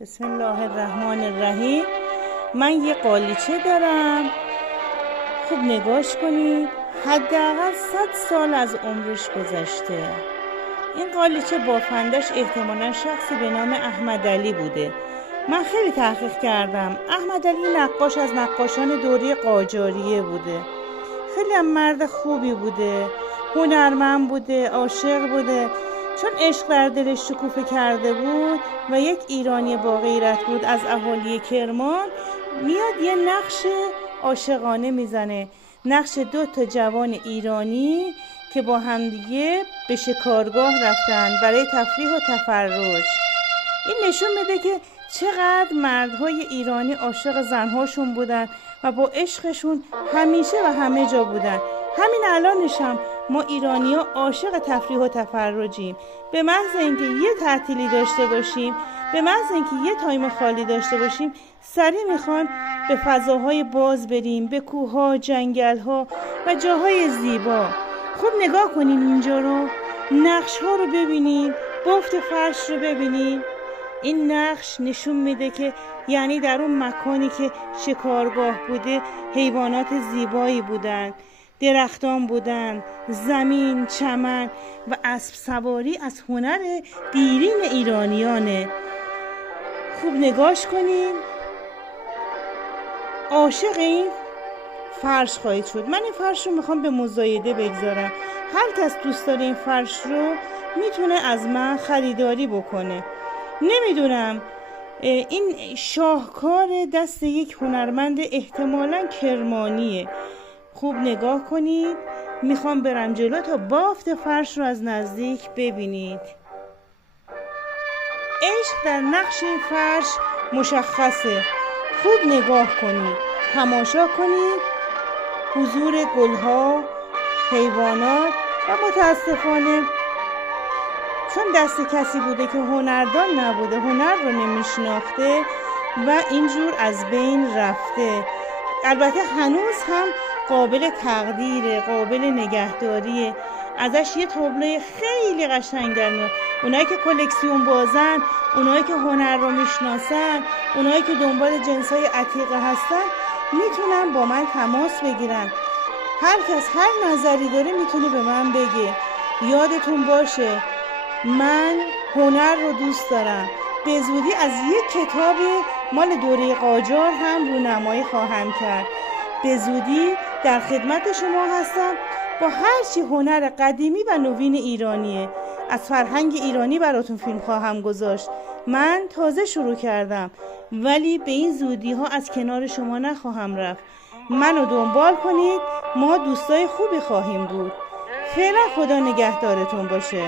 بسم الله الرحمن الرحیم. من یه قالیچه دارم، خوب نگاش کنید. حداقل 100 سال از عمرش گذشته. این قالیچه بافندش احتمالاً شخصی به نام احمد علی بوده. من خیلی تحقیق کردم. احمد علی نقاش از نقاشان دوره قاجاریه بوده. خیلی هم مرد خوبی بوده، هنرمند بوده، عاشق بوده. چون عشق در دلش شکوفه کرده بود و یک ایرانی با غیرت بود از اهالی کرمان، میاد یه نقش عاشقانه میزنه. نقش 2 جوان ایرانی که با همدیگه به شکارگاه رفتن برای تفریح و تفرج. این نشون میده که چقدر مردهای ایرانی عاشق زنهاشون بودن و با عشقشون همیشه و همه جا بودن. همین الانش هم ما ایرانی‌ها عاشق تفریح و تفرجیم. به محض اینکه یه تعطیلی داشته باشیم، به محض اینکه یه تایم خالی داشته باشیم، سریع میخوان به فضاهای باز بریم، به کوه‌ها، جنگل‌ها و جاهای زیبا. خوب نگاه کنین اینجا رو، نقش‌ها رو ببینین، بافت فرش رو ببینین. این نقش نشون میده که یعنی در اون مکانی که شکارگاه بوده حیوانات زیبایی بودن، درختان بودن، زمین، چمن و اسب سواری از هنر دیرین ایرانیانه. خوب نگاش کنین، عاشق این فرش خواهید شد. من این فرش رو میخوام به مزایده بگذارم. هر کس دوست داره این فرش رو میتونه از من خریداری بکنه. نمیدونم، این شاهکار دست یک هنرمند احتمالاً کرمانیه. خوب نگاه کنید. میخوام برم جلو تا بافت فرش رو از نزدیک ببینید. عشق در نقش این فرش مشخصه. خوب نگاه کنید، تماشا کنید حضور گلها، حیوانات و متاسفانه چون دست کسی بوده که هنردان نبوده، هنر رو نمیشناخته و اینجور از بین رفته. البته هنوز هم قابل تقدیره، قابل نگهداریه. ازش یه تابلوی خیلی قشنگ در میاد. اونایی که کلکسیون بازن، اونایی که هنر رو میشناسن، اونایی که دنبال جنسای عتیقه هستن میتونن با من تماس بگیرن. هر کس هر نظری داره میتونه به من بگه. یادتون باشه من هنر رو دوست دارم. به زودی از یک کتاب مال دوره قاجار هم رونمایی خواهم کرد. به زودی در خدمت شما هستم با هرچی هنر قدیمی و نوین ایرانیه. از فرهنگ ایرانی براتون فیلم خواهم گذاشت. من تازه شروع کردم ولی به این زودی ها از کنار شما نخواهم رفت. منو دنبال کنید، ما دوستای خوبی خواهیم بود. فعلا خدا نگهدارتون باشه.